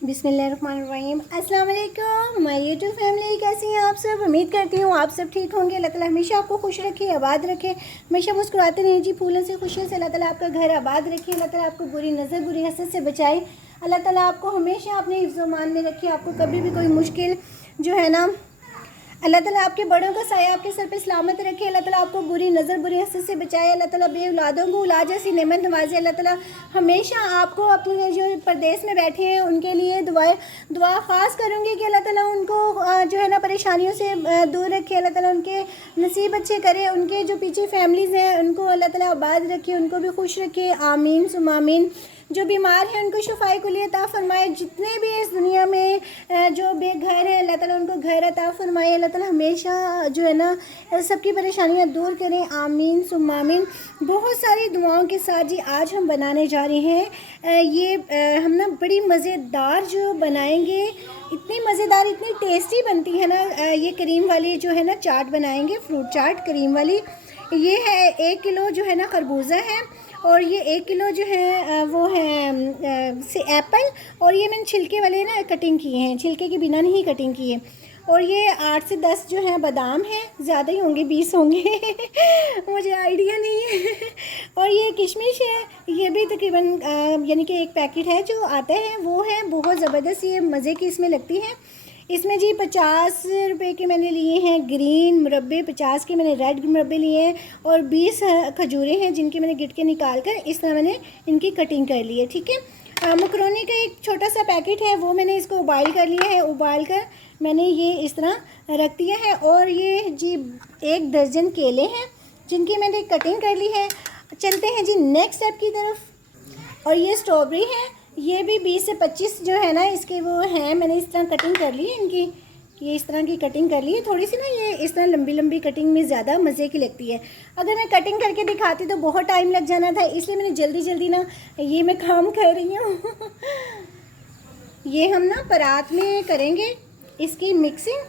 बिस्मिल्लाहिर्रहमानिर्रहीम। अस्सलाम वालेकुम माय यूट्यूब फैमिली, कैसी हैं आप सब। उम्मीद करती हूँ आप सब ठीक होंगे। अल्लाह ताला हमेशा आपको खुश रखे, आबाद रखे, हमेशा मुस्कुराते रहें जी, फूलों से खुशियों से। अल्लाह ताला आपका घर आबाद रखे, अल्लाह ताला आपको बुरी नज़र बुरी हसद से बचाए, अल्लाह ताला आपको हमेशा अपने हिफ्ज़ व मान में रखे, आपको कभी भी कोई मुश्किल जो है ना, अल्लाह ताला आपके बड़ों का साया आपके सर पे सलामत रखे, अल्लाह ताला आपको बुरी नज़र बुरी हसद से बचाए, अल्लाह ताला बे औलादों को औलाद जैसी नेमत नवाजे, अल्लाह ताला हमेशा आपको अपने जो परदेश में बैठे हैं उनके लिए दुआ ख़ास करूँगी कि अल्लाह ताला उनको जो है ना परेशानियों से दूर रखे, अल्लाह ताला उनके नसीब अच्छे करे, उनके जो पीछे फैमिलीज़ हैं उनको अल्लाह ताला आबाद रखे, उनको भी खुश रखे, आमीन सुम्मा आमीन। जो बीमार हैं उनको शफाई कुली अता फरमाए, जितने भी इस दुनिया में जो बेघर हैं अल्लाह ताला उनको घर अता फरमाए, अल्लाह ताला हमेशा जो है ना सबकी परेशानियां दूर करें, आमीन सुम्मा आमीन। बहुत सारी दुआओं के साथ जी आज हम बनाने जा रहे हैं ये हम ना बड़ी मज़ेदार जो बनाएंगे, इतनी मज़ेदार इतनी टेस्टी बनती है ना ये करीम वाली जो है ना चाट बनाएंगे, फ्रूट चाट करीम वाली। ये है 1 किलो जो है ना खरबूजा है, और ये 1 किलो जो है वो है से एप्पल, और ये मैंने छिलके वाले ना कटिंग किए हैं, छिलके के बिना नहीं कटिंग किए। और ये 8 से 10 जो है बादाम हैं, ज़्यादा ही होंगे, 20 होंगे मुझे आइडिया नहीं है और ये किशमिश है, ये भी तकरीबन यानी कि एक पैकेट है जो आता है वो है, बहुत ज़बरदस्त ये मज़े की इसमें लगती है। इसमें जी 50 रुपए के मैंने लिए हैं ग्रीन मुरब्बे, 50 के मैंने रेड मुरब्बे लिए हैं, और 20 खजूरें हैं जिनके मैंने गिटके निकाल कर इस तरह मैंने इनकी कटिंग कर ली है। ठीक है, मकरोनी का एक छोटा सा पैकेट है, वो मैंने इसको उबाल कर लिया है, उबाल कर मैंने ये इस तरह रख दिया है। और ये जी 1 दर्जन केले हैं जिनकी मैंने कटिंग कर ली है। चलते हैं जी नेक्स्ट स्टेप की तरफ। और ये स्ट्रॉबेरी है, ये भी 20 से 25 जो है ना इसके वो हैं, मैंने इस तरह कटिंग कर ली है इनकी, ये इस तरह की कटिंग कर ली है। थोड़ी सी ना ये इस तरह लंबी लंबी कटिंग में ज़्यादा मज़े की लगती है, अगर मैं कटिंग करके दिखाती तो बहुत टाइम लग जाना था, इसलिए मैंने जल्दी जल्दी ना ये मैं काम कर रही हूँ ये हम ना परात में करेंगे इसकी मिक्सिंग,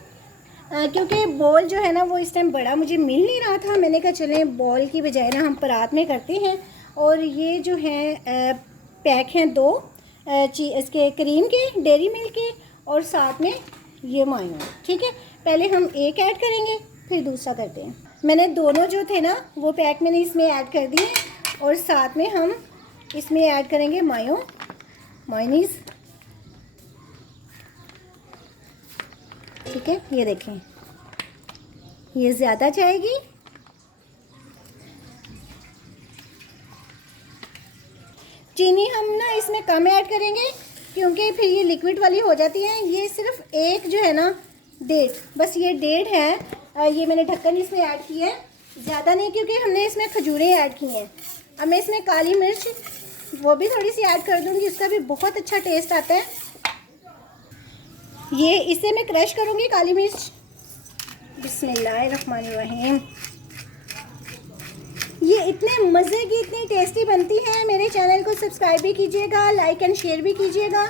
क्योंकि बॉल जो है ना वो इस टाइम बड़ा मुझे मिल नहीं रहा था, मैंने कहा चलें बॉल की बजाय ना हम परात में करते हैं। और ये जो है पैक हैं 2 इसके क्रीम के, डेयरी मिल्क के, और साथ में ये मायो। ठीक है, पहले हम एक ऐड करेंगे फिर दूसरा करते हैं। मैंने दोनों जो थे ना वो पैक मैंने इसमें ऐड कर दिए, और साथ में हम इसमें ऐड करेंगे मायोनीज़। ठीक है, ये देखें ये ज़्यादा जाएगी, चीनी हम ना इसमें कम ऐड करेंगे क्योंकि फिर ये लिक्विड वाली हो जाती है। ये सिर्फ एक जो है ना 1.5, बस ये 1.5 है। ये मैंने ढक्कन इसमें ऐड किया है, ज़्यादा नहीं, क्योंकि हमने इसमें खजूरें ऐड की हैं। अब मैं इसमें काली मिर्च वो भी थोड़ी सी ऐड कर दूँगी, उसका भी बहुत अच्छा टेस्ट आता है। ये इसे मैं क्रश करूँगी काली मिर्च। बिस्मिल्लाहिर्रहमानिर्रहीम। ये इतने मज़े की इतनी टेस्टी बनती है, मेरे चैनल को सब्सक्राइब भी कीजिएगा, लाइक एंड शेयर भी कीजिएगा,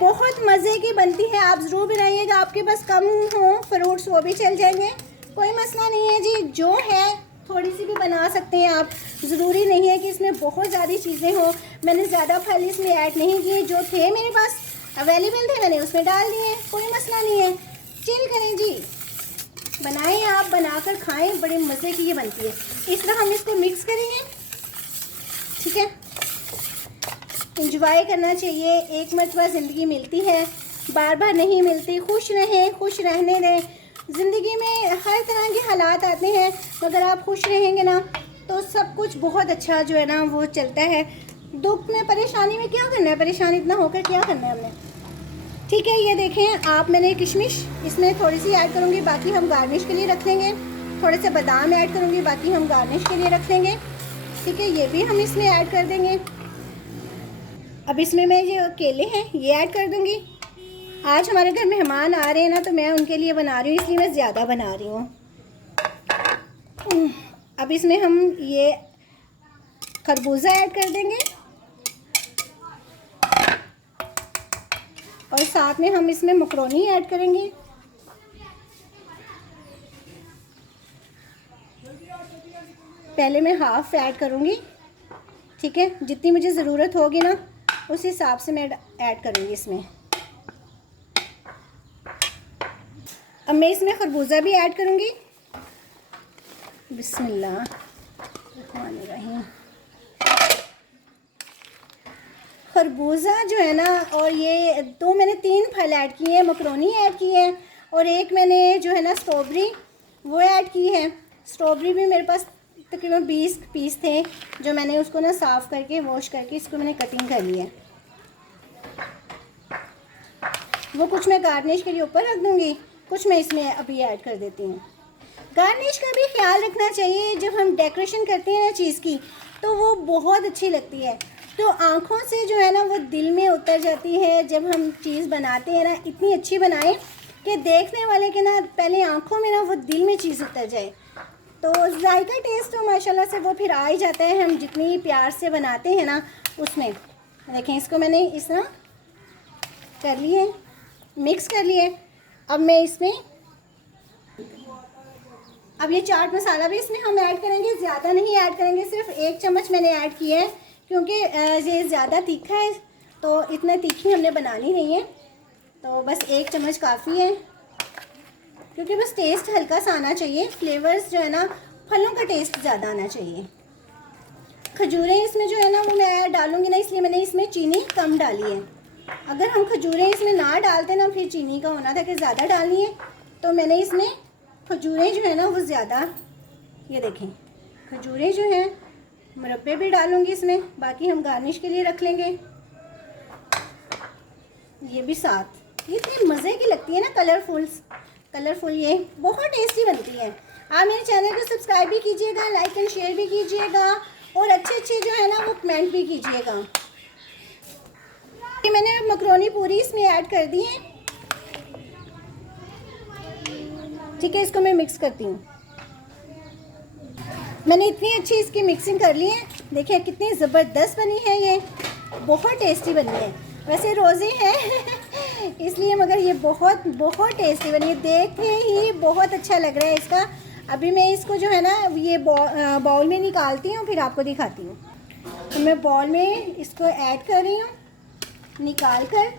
बहुत मज़े की बनती है, आप ज़रूर बनाइएगा। आपके पास कम हो फ्रूट्स वो भी चल जाएंगे, कोई मसला नहीं है जी, जो है थोड़ी सी भी बना सकते हैं आप, ज़रूरी नहीं है कि इसमें बहुत ज़्यादा चीज़ें हों। मैंने ज़्यादा फल इसमें ऐड नहीं किए, जो थे मेरे पास अवेलेबल थे मैंने उसमें डाल दिए, कोई मसला नहीं है। चिल करें जी, बनाएं आप, बनाकर खाएं, बड़े मज़े की ये बनती है। इस तरह हम इसको मिक्स करेंगे। ठीक है, इंजॉय करना चाहिए, एक मरतबा ज़िंदगी मिलती है, बार बार नहीं मिलती। खुश रहें, खुश रहने दें, ज़िंदगी में हर तरह के हालात आते हैं, मगर आप खुश रहेंगे ना तो सब कुछ बहुत अच्छा जो है ना वो चलता है। दुख में परेशानी में क्या करना है, परेशान इतना होकर क्या करना है हमने। ठीक है, ये देखें आप, मैंने किशमिश इसमें थोड़ी सी ऐड करूँगी, बाकी हम गार्निश के लिए रख लेंगे। थोड़े से बादाम ऐड करूँगी, बाकी हम गार्निश के लिए रख लेंगे। ठीक है, ये भी हम इसमें ऐड कर देंगे। अब इसमें मैं जो केले हैं ये ऐड कर दूँगी। आज हमारे घर मेहमान आ रहे हैं ना, तो मैं उनके लिए बना रही हूँ, इसलिए मैं ज़्यादा बना रही हूँ। अब इसमें हम ये खरबूजा ऐड कर देंगे, और साथ में हम इसमें मकरोनी ऐड करेंगे। पहले मैं हाफ़ ऐड करूँगी, ठीक है, जितनी मुझे ज़रूरत होगी ना उस हिसाब से मैं ऐड करूँगी इसमें। अब मैं इसमें खरबूजा भी ऐड करूँगी। बिस्मिल्लाहिर्रहमानिर्रहीम। खरबूजा जो है ना, और ये तो मैंने 3 फल ऐड किए हैं, मकरोनी ऐड की है और एक मैंने जो है ना स्ट्रॉबेरी वो ऐड की है। स्ट्रॉबेरी भी मेरे पास तकरीबन 20 पीस थे, जो मैंने उसको ना साफ़ करके वॉश करके इसको मैंने कटिंग कर ली है। वो कुछ मैं गार्निश के लिए ऊपर रख दूँगी, कुछ मैं इसमें अभी ऐड कर देती हूँ। गार्निश का भी ख्याल रखना चाहिए, जब हम डेकोरेशन करते हैं ना चीज़ की तो वो बहुत अच्छी लगती है, तो आँखों से जो है ना वो दिल में उतर जाती है। जब हम चीज़ बनाते हैं ना, इतनी अच्छी बनाएं कि देखने वाले के ना पहले आँखों में ना वो दिल में चीज़ उतर जाए, तो जायका टेस्ट तो माशाल्लाह से वो फिर आ ही जाता है। हम जितनी प्यार से बनाते हैं ना उसमें। देखें, इसको मैंने इस तरह कर लिए, मिक्स कर लिए। अब मैं इसमें अब ये चाट मसाला भी इसमें हम ऐड करेंगे, ज़्यादा नहीं ऐड करेंगे, सिर्फ 1 चम्मच मैंने ऐड किया है, क्योंकि ये ज़्यादा तीखा है तो इतना तीखी हमने बनानी नहीं है, तो बस 1 चम्मच काफ़ी है, क्योंकि बस टेस्ट हल्का सा आना चाहिए। फ्लेवर्स जो है ना, फलों का टेस्ट ज़्यादा आना चाहिए। खजूरें इसमें जो है ना वो मैं डालूँगी ना, इसलिए मैंने इसमें चीनी कम डाली है। अगर हम खजूरें इसमें ना डालते ना, फिर चीनी का होना था कि ज़्यादा डालनी है, तो मैंने इसमें खजूरें जो है ना वो ज़्यादा, ये देखें खजूरें जो हैं, मुरब्बे भी डालूँगी इसमें, बाकी हम गार्निश के लिए रख लेंगे। ये भी साथ, ये इतनी मज़े की लगती है ना, कलरफुल, ये बहुत टेस्टी बनती है। आप मेरे चैनल को सब्सक्राइब भी कीजिएगा, लाइक एंड शेयर भी कीजिएगा, और अच्छे जो है ना वो कमेंट भी कीजिएगा। मैंने मकरोनी पूरी इसमें ऐड कर दी है, ठीक है। इसको मैं मिक्स करती हूँ। मैंने इतनी अच्छी इसकी मिक्सिंग कर ली है, देखिए कितनी ज़बरदस्त बनी है, ये बहुत टेस्टी बनी है। वैसे रोज़े हैं इसलिए, मगर ये बहुत टेस्टी बनी है, देखते ही बहुत अच्छा लग रहा है इसका। अभी मैं इसको जो है ना ये बाउल में निकालती हूँ, फिर आपको दिखाती हूँ। तो मैं बाउल में इसको ऐड कर रही हूँ निकाल कर।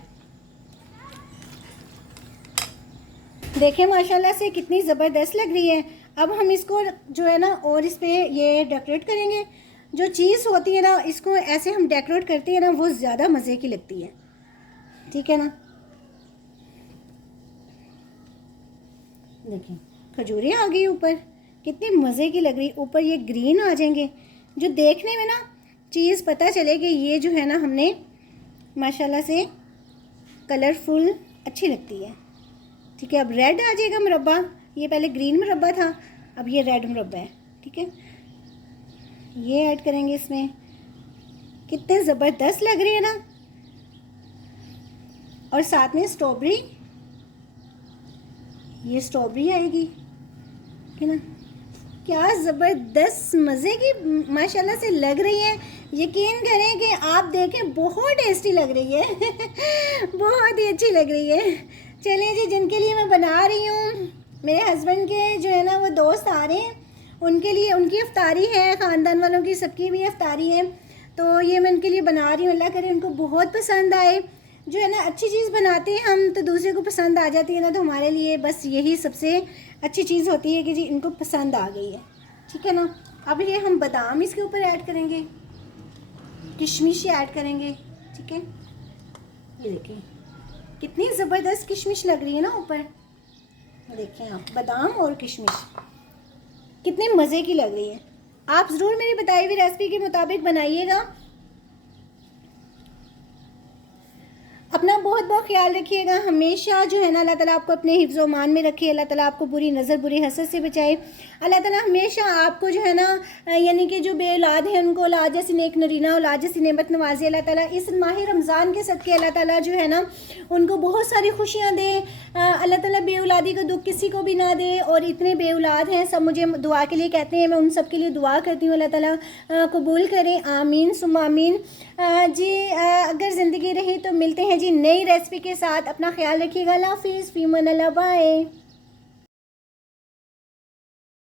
देखें माशाल्लाह से कितनी ज़बरदस्त लग रही है। अब हम इसको जो है ना और इस पे ये डेकोरेट करेंगे। जो चीज़ होती है ना, इसको ऐसे हम डेकोरेट करते हैं ना, वो ज़्यादा मज़े की लगती है, ठीक है ना। देखें खजूरें आ गई ऊपर, कितनी मज़े की लग रही। ऊपर ये ग्रीन आ जाएंगे, जो देखने में ना चीज़ पता चलेगी ये जो है ना हमने माशाल्लाह से कलरफुल अच्छी लगती है, ठीक है। अब रेड आ जाएगा मुरब्बा, ये पहले ग्रीन मुरब्बा था, अब ये रेड मुरब्बा है, ठीक है। ये ऐड करेंगे इसमें, कितने ज़बरदस्त लग रही है ना। और साथ में स्ट्रॉबेरी, ये स्ट्रॉबेरी आएगी, ठीक है ना। क्या ज़बरदस्त मज़े की माशाल्लाह से लग रही है। यकीन करें कि आप देखें बहुत टेस्टी लग रही है बहुत ही अच्छी लग रही है। चलिए जी, जिनके लिए मैं बना रही हूँ, मेरे हस्बैंड के जो है ना वो दोस्त आ रहे हैं, उनके लिए उनकी इफ्तारी है, ख़ानदान वालों की सबकी भी इफ्तारी है, तो ये मैं उनके लिए बना रही हूँ। अल्लाह करे उनको बहुत पसंद आए। जो है ना अच्छी चीज़ बनाते हैं हम तो दूसरे को पसंद आ जाती है ना, तो हमारे लिए बस यही सबसे अच्छी चीज़ होती है कि जी इनको पसंद आ गई है, ठीक है ना। अब ये हम बादाम इसके ऊपर ऐड करेंगे, किशमिश ऐड करेंगे, ठीक है। ये देखिए कितनी ज़बरदस्त किशमिश लग रही है ना ऊपर, देखें आप, बादाम और किशमिश कितने मज़े की लग रही है। आप ज़रूर मेरी बताई हुई रेसिपी के मुताबिक बनाइएगा। अपना बहुत बहुत ख्याल रखिएगा। हमेशा जो है ना अल्लाह ताला आपको अपने हिफ्ज़ मान में रखे, अल्लाह ताला आपको बुरी नज़र बुरी हसद से बचाए। अल्लाह ताला हमेशा आपको जो है ना यानी कि जो बे औलाद हैं उनको औलाद जैसी नेक नरीना औलाद जैसी नेमत नवाजे। अल्लाह ताला इस माह रमज़ान के सदके अल्लाह ताला जो है ना उनको बहुत सारी खुशियाँ दे। अल्लाह ताला बे औलादी का दुख किसी को भी ना दे। और इतने बे औलाद हैं सब मुझे दुआ के लिए कहते हैं, मैं उन सब के लिए दुआ करती हूँ, अल्लाह ताला कबूल करें, आमीन सुम्मा आमीन। जी अगर ज़िंदगी रही तो मिलते हैं जी नई रेसिपी के साथ। अपना ख्याल रखिएगा। अल्लाह हाफ़िज़, फ़ी अमान अल्लाह, बाय।